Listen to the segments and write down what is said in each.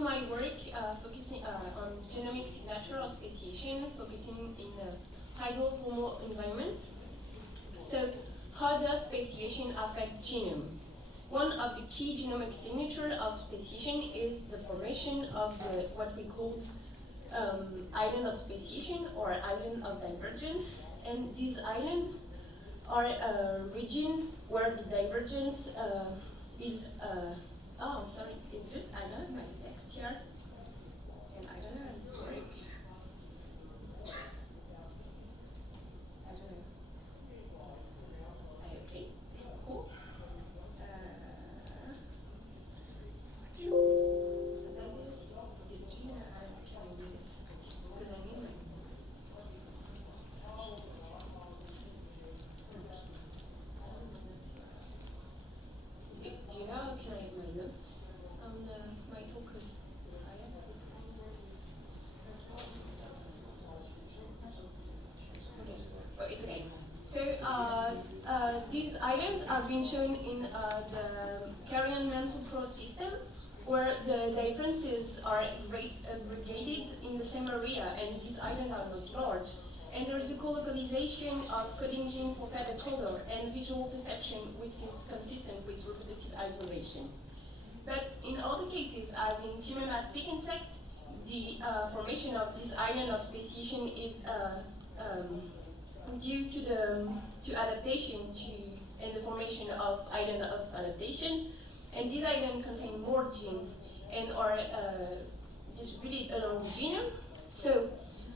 in my work focusing on genomic signature or speciation, focusing in the hydrothermal environment. So, how does speciation affect genome? One of the key genomic signatures of speciation is the formation of what we call island of speciation or island of divergence. And these islands are a region where the divergence is, oh, sorry, it's just, I know my text here, and I don't know if it's working. I don't know. Okay, cool. So that is the key. How can I do this? Because I need my. Do you know, can I have my notes on my talk? Because I have this okay, well, it's okay. So these items have been shown in the carrion mantle cross system, where the differences are aggregated in the same area, and these items are not large. And there is a co-localization of coding gene for feather color and visual perception, which is consistent with reproductive isolation. But in other cases, as in tumor-mastic insect, the formation of this island of speciation is due to adaptation and the formation of island of adaptation. And these islands contain more genes and are distributed along the genome. So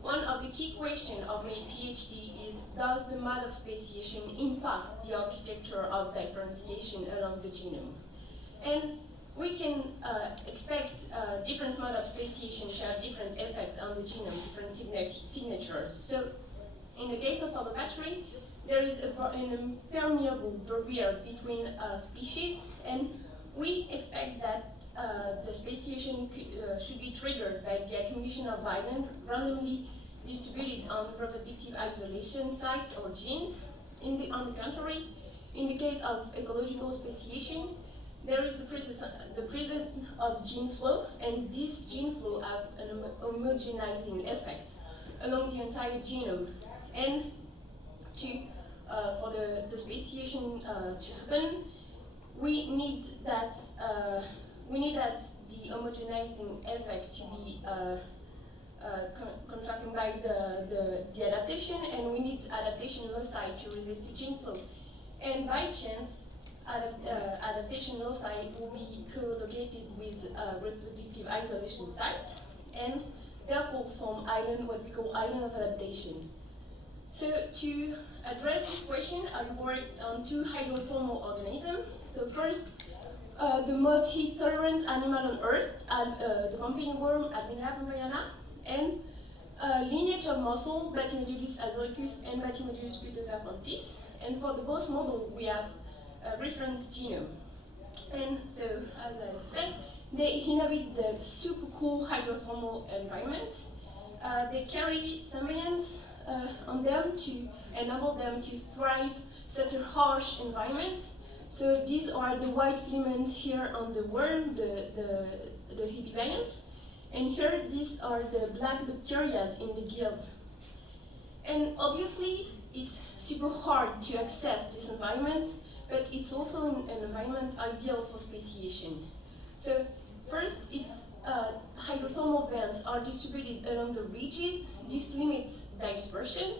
one of the key questions of my PhD is, does the mode of speciation impact the architecture of differentiation along the genome? And we can expect different modes of speciation to have different effects on the genome, different signatures. So in the case of our battery, there is an impermeable barrier between species, and we expect that the speciation should be triggered by the accumulation of islands randomly distributed on reproductive isolation sites or genes. On the contrary, in the case of ecological speciation, there is the presence of gene flow, and this gene flow have an homogenizing effect along the entire genome. And for the speciation to happen, we need that the homogenizing effect to be contrasting by the adaptation, and we need adaptation loci to resist the gene flow. And by chance, adaptation loci will be co-located with reproductive isolation sites, and therefore form what we call island of adaptation. So to address this question, I worked on two hydrothermal organisms. So first, the most heat-tolerant animal on Earth, the vamping worm Admina pompeiana, and lineage of mussel, Bathymelurus azoricus and Bathymelurus putoserpentis. And for the both model, we have a reference genome. And so, as I said, they inhabit the super cool hydrothermal environment. They carry symbionts on them to enable them to thrive such a harsh environment. So these are the white filaments here on the worm, the hibibians. And here, these are the black bacteria in the gills. And obviously, it's super hard to access this environment, but it's also an environment ideal for speciation. So first, it's hydrothermal vents are distributed along the ridges. This limits dispersion.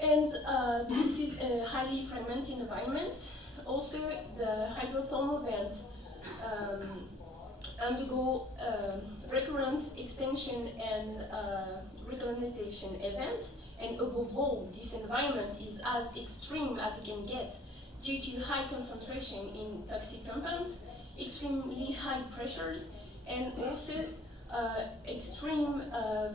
And this is a highly fragmented environment. Also, the hydrothermal vents undergo recurrent extinction and recolonization events. And above all, this environment is as extreme as it can get due to high concentration in toxic compounds, extremely high pressures, and also extreme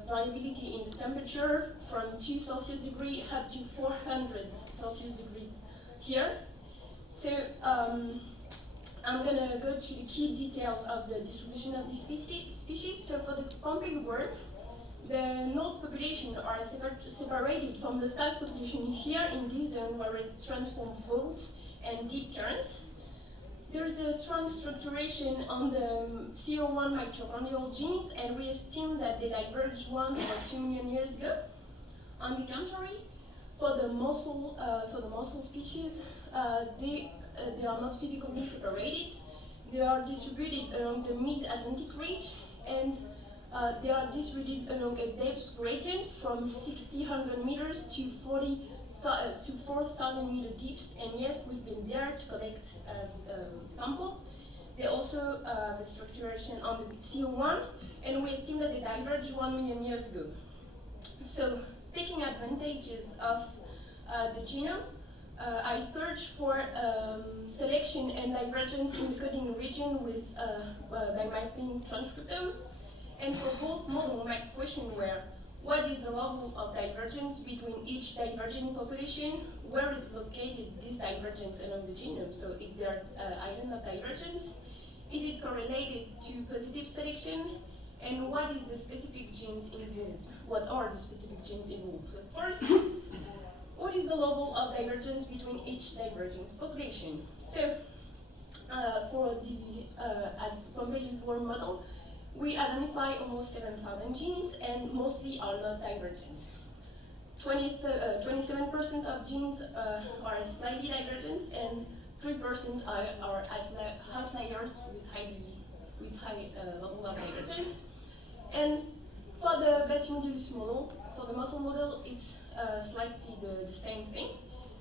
variability in the temperature from 2 Celsius degrees up to 400 Celsius degrees here. So I'm going to go to the key details of the distribution of these species. So for the pumping worm, the north population are separated from the south population here in this zone where it's transformed faults and deep currents. There's a strong structuration on the CO1 mitochondrial genes, and we assume that they diverged 1 or 2 million years ago. On the contrary, for the mussel species, they are not physically separated. They are distributed along the mid-Atlantic ridge, and they are distributed along a depth gradient from 600 meters to 4,000 meter deep. And yes, we've been there to collect sample. They also the structuration on the CO1, and we assume that they diverged 1 million years ago. So, taking advantages of the genome, I searched for selection and divergence in the coding region by mapping transcriptome. And for both models, my question were, what is the level of divergence between each diverging population? Where is located this divergence along the genome? So is there an island of divergence? Is it correlated to positive selection? And what is the specific genes involved? What are the specific genes involved? So first, what is the level of divergence between each diverging population? So for the Pompeii worm model, we identify almost 7,000 genes, and mostly are not divergent. 27% of genes are slightly divergent, and 3% are outliers with high level of divergence. And for the Thomas-Bulle model, for the mussel model, it's slightly the same thing.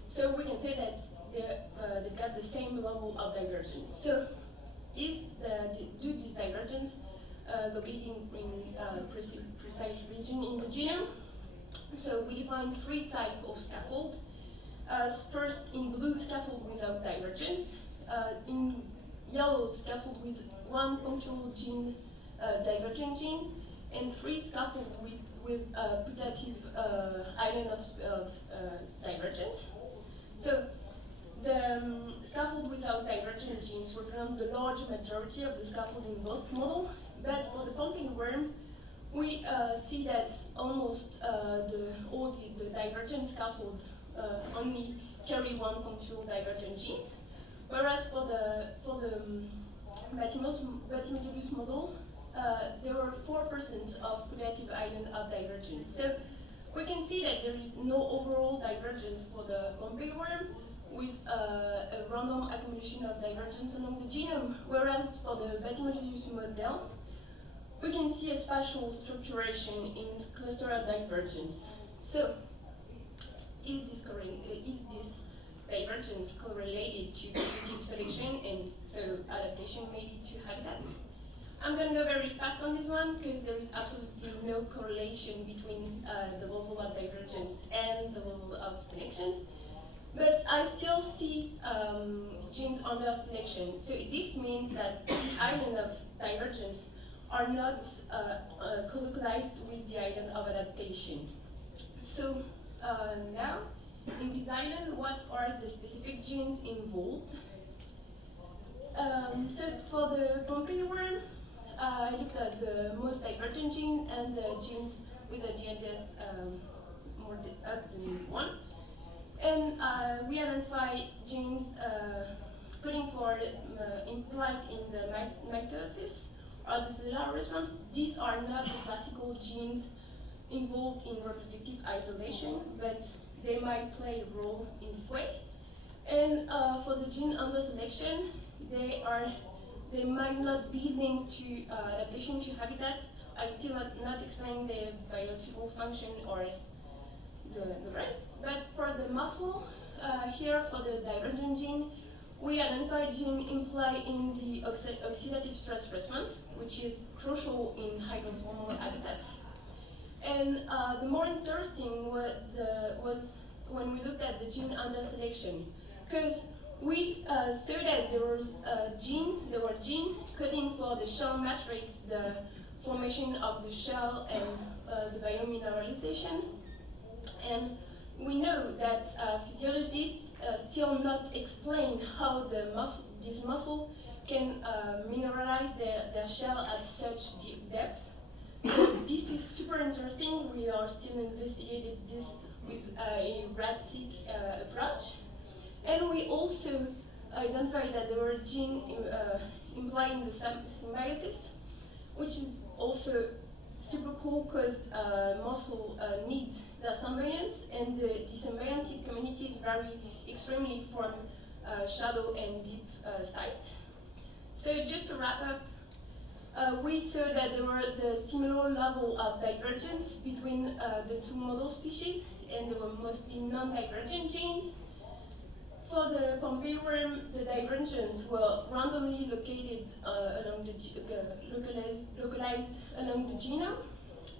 So we can say that they got the same level of divergence. So do this divergence located in precise region in the genome? So we define 3 types of scaffold. First, in blue, scaffold without divergence. In yellow, scaffold with 1 punctual gene, divergent gene, and 3 scaffold with putative island of divergence. So the scaffold without divergent genes represent the large majority of the scaffold in both models, but for the Pompeii worm, we see that almost all the divergent scaffold only carry 1 punctual divergent genes, whereas for the Thomas-Bulle model, there were 4% of putative island of divergence. So we can see that there is no overall divergence for the Pompeii worm, with a random accumulation of divergence along the genome, whereas for the Thomas-Bulle model, we can see a spatial structuration in cluster of divergence. So, is this divergence correlated to positive selection and so adaptation maybe to habitats? I'm going to go very fast on this one because there is absolutely no correlation between the level of divergence and the level of selection. But I still see genes under selection. So this means that the island of divergence are not colocalized with the island of adaptation. So now, in this island, what are the specific genes involved? So for the Pompeii worm, I looked at the most divergent gene and the genes with a GNTS more up than 1. And we identify genes coding for implied in the mitosis or the cellular response. These are not the classical genes involved in reproductive isolation, but they might play a role in this way. And for the gene under selection, they might not be linked to adaptation to habitat. I still not explain the biological function or the rest. But for the mussel, here for the divergent gene, we identify gene implied in the oxidative stress response, which is crucial in hydrothermal habitats. And the more interesting was when we looked at the gene under selection, because we saw that there were genes coding for the shell matrix, the formation of the shell and the biomineralization. And we know that physiologists still not explain how this mussel can mineralize their shell at such deep depths. So this is super interesting. We are still investigating this with a rat-seq approach. And we also identified that there were genes implying the symbiosis, which is also super cool because muscle needs the symbionts, and the symbiotic communities vary extremely from shallow and deep sites. So just to wrap up, we saw that there were the similar level of divergence between the two model species, and there were mostly non-divergent genes. For the Pompeii worm, the divergence were randomly located along the localized along the genome,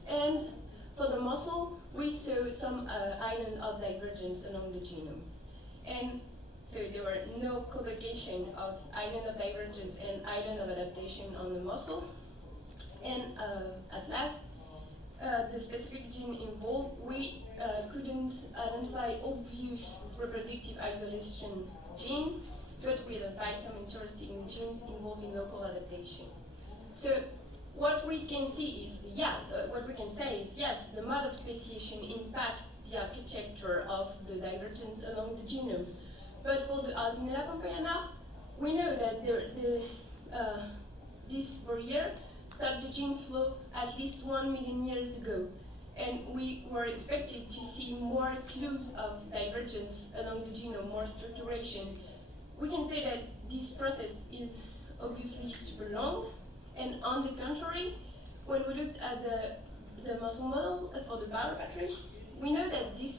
and for the mussel, we saw some island of divergence along the genome, and so there were no collocation of island of divergence and island of adaptation on the mussel. And at last, the specific gene involved, we couldn't identify obvious reproductive isolation gene, but we identified some interesting genes involved in local adaptation. So what we can see is, what we can say is, yes, the mode of speciation impacts the architecture of the divergence along the genome. But for the Albinella pompeiana, we know that this barrier stopped the gene flow at least 1 million years ago, and we were expected to see more clues of divergence along the genome, more structuration. We can say that this process is obviously super long, and on the contrary, when we looked at the muscle model for the biobattery, we know that these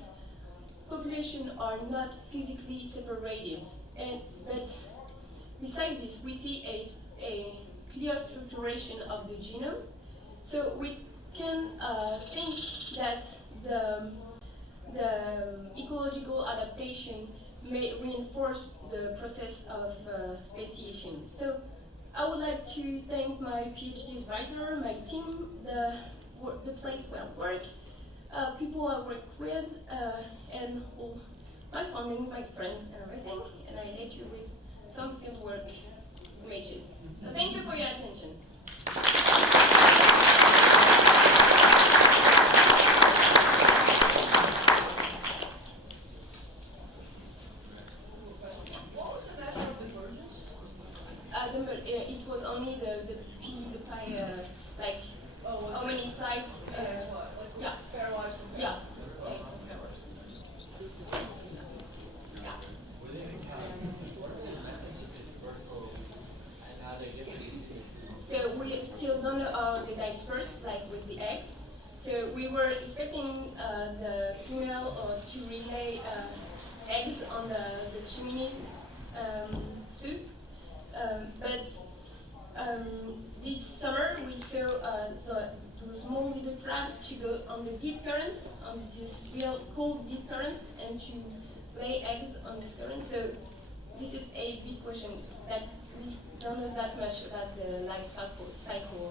populations are not physically separated, but besides this, we see a clear structuration of the genome. So we can think that the ecological adaptation may reinforce the process of speciation. So I would like to thank my PhD advisor, my team, the place where I work, people I work with, and all my funding, my friends, and everything. And I leave you with some fieldwork images. So thank you for your attention. It was only the P, the pi, like how many sites. Yeah. Yeah. So we still don't know how they disperse, like with the eggs. So we were expecting the female to relay eggs on the chimneys too. But this summer we saw the small little crabs to go on the deep currents, on these real cold deep currents, and to lay eggs on this current. So this is a big question that we don't know that much about the life cycle